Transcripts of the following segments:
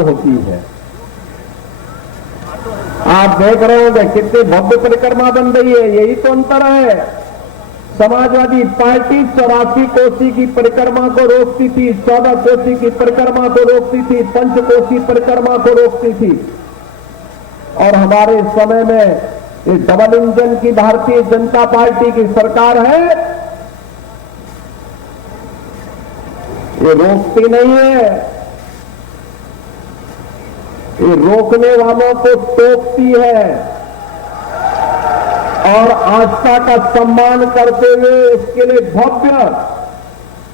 आरंभ होती है। आप देख रहे होंगे कितनी भव्य परिक्रमा बन रही है। यही तो अंतर है। समाजवादी पार्टी 84 कोसी की परिक्रमा को रोकती थी, 14 कोसी की परिक्रमा को रोकती थी, पंचकोसी परिक्रमा को रोकती थी। और हमारे समय में ये डबल इंजन की भारतीय जनता पार्टी की सरकार है, ये रोकती नहीं है, ये रोकने वालों को टोकती है और आस्था का सम्मान करते हुए इसके लिए भव्य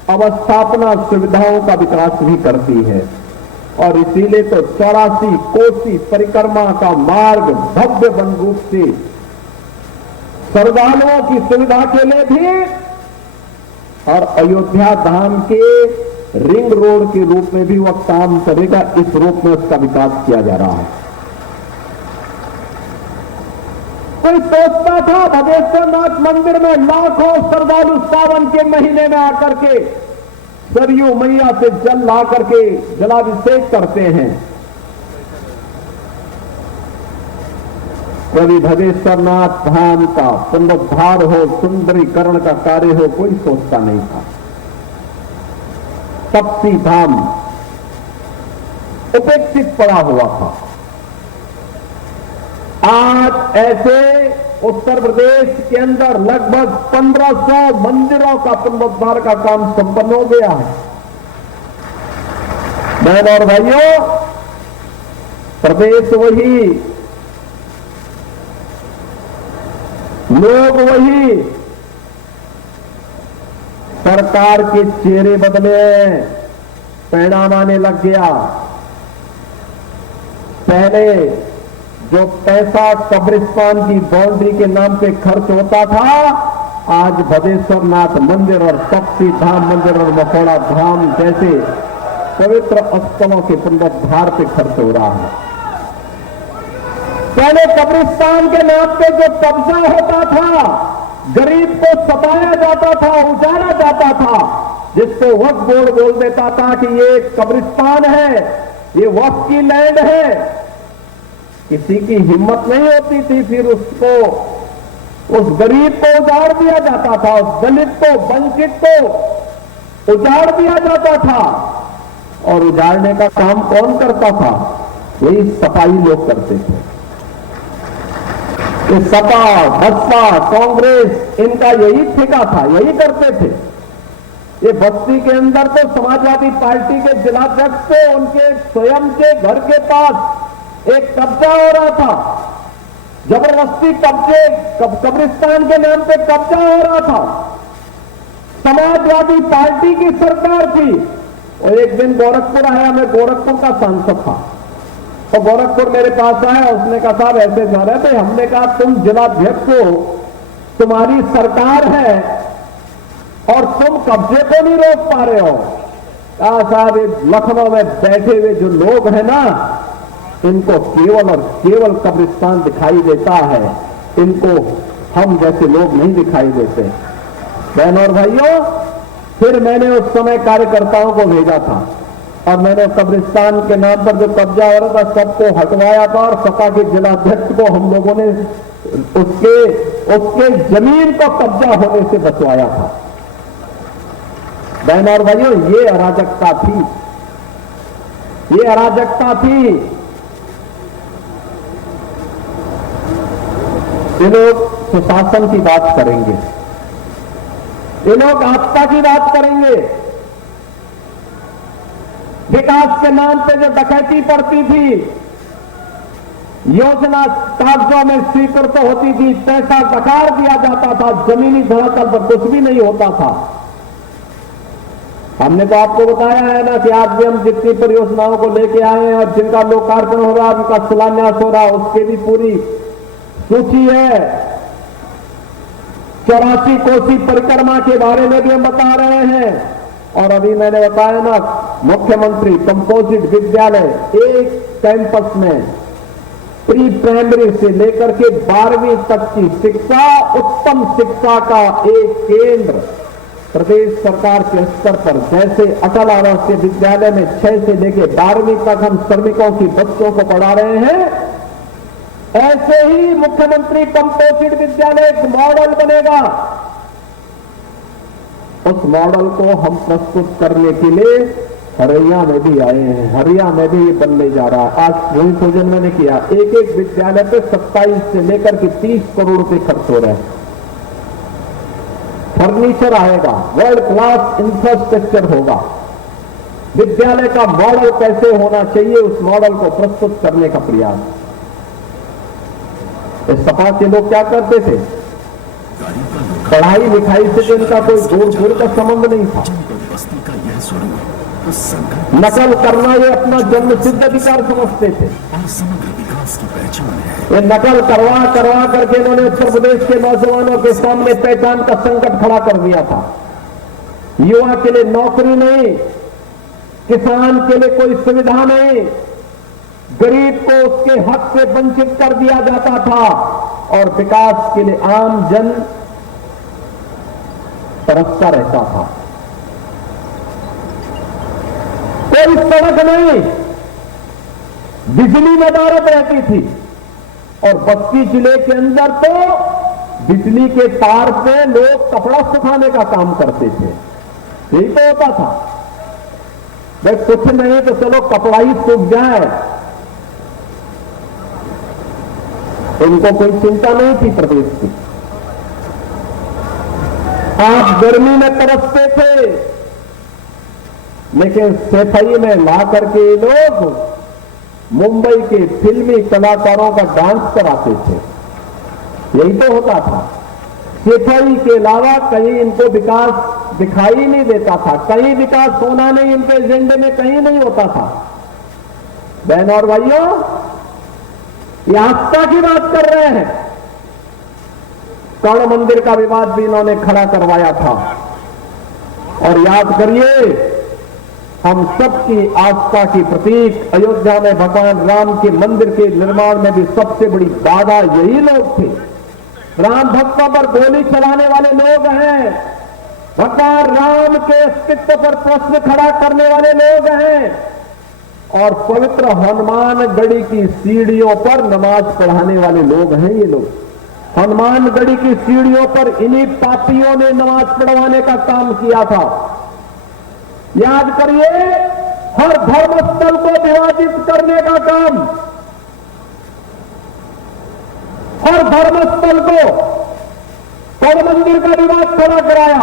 अवस्थापना सुविधाओं का विकास भी करती है। और इसीलिए तो 84 कोसी परिक्रमा का मार्ग भव्य वन रूप से श्रद्धालुओं की सुविधा के लिए भी और अयोध्या धाम के रिंग रोड के रूप में भी वह काम करेगा। इस रूप में उसका विकास किया जा रहा है। कोई सोचता था भदेश्वरनाथ मंदिर में लाखों श्रद्धालु सावन के महीने में आकर के सरयू मैया से जल ला करके जलाभिषेक करते हैं। कभी भदेश्वरनाथ धाम का पुनरुद्धार हो, सुंदरीकरण का कार्य हो, कोई सोचता नहीं था। तपसी धाम उपेक्षित पड़ा हुआ था। आज ऐसे उत्तर प्रदेश के अंदर लगभग 1500 मंदिरों का पुनरुद्धार का काम संपन्न हो गया है। बहनों और भाइयों, प्रदेश वही, लोग वही, सरकार के चेहरे बदले, परिणाम आने लग गया। पहले जो पैसा कब्रिस्तान की बाउंड्री के नाम पे खर्च होता था, आज भदेश्वरनाथ मंदिर और तपसी धाम मंदिर और मखौड़ा धाम जैसे पवित्र स्थलों के पुनरुद्धार पे खर्च हो रहा है। पहले कब्रिस्तान के नाम पे जो कब्जा होता था, गरीब को सताया जाता था, उजाड़ा जाता था, जिसको वक्फ बोर्ड बोल देता था कि ये कब्रिस्तान है, ये वक्फ की लैंड है। किसी की हिम्मत नहीं होती थी, फिर उसको, उस गरीब को उजाड़ दिया जाता था, उस दलित को, वंचित को उजाड़ दिया जाता था। और उजाड़ने का काम कौन करता था? यही सपाई लोग करते थे। ये सपा, बसपा, कांग्रेस, इनका यही ठेका था, यही करते थे। ये बस्ती के अंदर तो समाजवादी पार्टी के जिलाध्यक्ष से उनके स्वयं के घर के पास एक कब्जा हो रहा था, जबरदस्ती कब्रिस्तान के नाम पे कब्जा हो रहा था। समाजवादी पार्टी की सरकार थी। और एक दिन गोरखपुर आया, मैं गोरखपुर का सांसद था, और गोरखपुर मेरे पास आया, उसने कहा साहब ऐसे जा रहे थे। हमने कहा तुम जिलाध्यक्ष हो, तुम्हारी सरकार है और तुम कब्जे को नहीं रोक पा रहे हो। कहा साहब लखनऊ में बैठे हुए जो लोग हैं ना, इनको केवल और केवल कब्रिस्तान दिखाई देता है, इनको हम जैसे लोग नहीं दिखाई देते। बहनों और भाइयों, फिर मैंने उस समय कार्यकर्ताओं को भेजा था और मैंने कब्रिस्तान के नाम पर जो कब्जा हो रहा था सबको हटवाया था, और सपा के जिलाध्यक्ष को हम लोगों ने उसके जमीन को कब्जा होने से बचवाया था। बहनों और भाइयों, ये अराजकता थी, ये अराजकता थी। ये लोग सुशासन की बात करेंगे, ये लोग आस्था की बात करेंगे। विकास के नाम पे जो डकैती पड़ती थी, योजना कागजों में स्वीकृत होती थी, पैसा डकार दिया जाता था, जमीनी धरातल पर कुछ भी नहीं होता था। हमने तो आपको बताया है ना कि आज भी हम जितनी परियोजनाओं को लेके आए हैं और जिनका लोकार्पण हो रहा है, उनका शिलान्यास हो रहा है, उसके भी पूरी सूची है। 84 कोसी परिक्रमा के बारे में भी हम बता रहे हैं। और अभी मैंने बताया ना, मुख्यमंत्री कंपोजिट विद्यालय, एक कैंपस में प्री प्राइमरी से लेकर के 12वीं तक की शिक्षा, उत्तम शिक्षा का एक केंद्र प्रदेश सरकार के स्तर पर जैसे अटल आवासीय विद्यालय में 6 से लेकर 12वीं तक हम श्रमिकों की बच्चों को पढ़ा रहे हैं, ऐसे ही मुख्यमंत्री कंपोजिट विद्यालय एक मॉडल बनेगा। उस मॉडल को हम प्रस्तुत करने के लिए हरिया में भी आए हैं। हरिया में भी ये बनने जा रहा है। आज भूमि पूजन मैंने किया। एक एक विद्यालय पे 27 से लेकर के 30 करोड़ रुपए खर्च हो रहे हैं। फर्नीचर आएगा, वर्ल्ड क्लास इंफ्रास्ट्रक्चर होगा। विद्यालय का मॉडल कैसे होना चाहिए, उस मॉडल को प्रस्तुत करने का प्रयास। इस सपा के लोग क्या करते थे, पढ़ाई लिखाई से इनका कोई दूर दूर का संबंध नहीं था। नकल करना ये अपना जन्मसिद्ध अधिकार समझते थे। ये नकल करवा करके इन्होंने उत्तर प्रदेश के नौजवानों के सामने पहचान का संकट खड़ा कर दिया था। युवा के लिए नौकरी नहीं, किसान के लिए कोई सुविधा नहीं, गरीब को उसके हक से वंचित कर दिया जाता था और विकास के लिए आम जन तरसता रहता था। कोई सड़क नहीं, बिजली नदारत रहती थी और बस्ती जिले के अंदर तो बिजली के तार पे लोग कपड़ा सुखाने का काम करते थे। यही तो होता था। भाई कुछ नहीं तो चलो कपड़ा ही सूख जाए, इनको कोई चिंता नहीं थी प्रदेश की। आप गर्मी में तरसते थे, लेकिन सफाई में ला करके लोग मुंबई के फिल्मी कलाकारों का डांस कराते थे। यही तो होता था। सफाई के अलावा कहीं इनको विकास दिखाई नहीं देता था। कहीं विकास होना नहीं, इनके एजेंडे में कहीं नहीं होता था। बहन और भाइयों, ये आस्था की बात कर रहे हैं। कर्ण मंदिर का विवाद भी इन्होंने खड़ा करवाया था। और याद करिए, हम सबकी आस्था की प्रतीक अयोध्या में भगवान राम के मंदिर के निर्माण में भी सबसे बड़ी बाधा यही लोग थे। राम भक्तों पर गोली चलाने वाले लोग हैं, भगवान राम के अस्तित्व पर प्रश्न खड़ा करने वाले लोग हैं और पवित्र हनुमानगढ़ी की सीढ़ियों पर नमाज पढ़ाने वाले लोग हैं। ये लोग हनुमानगढ़ी की सीढ़ियों पर इन्हीं पापियों ने नमाज पढ़वाने का काम किया था। याद करिए, हर धर्मस्थल को विभाजित करने का काम, हर धर्मस्थल को कर्ण मंदिर का विवाद खड़ा कराया,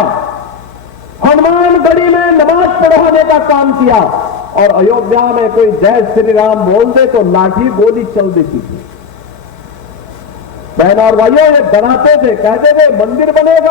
हनुमानगढ़ी में नमाज पढ़वाने का काम किया और अयोध्या में कोई जय श्री राम बोल दे तो लाठी गोली चल देती थी। बहन और भाइयों, ये डराते थे, कहते थे मंदिर बनेगा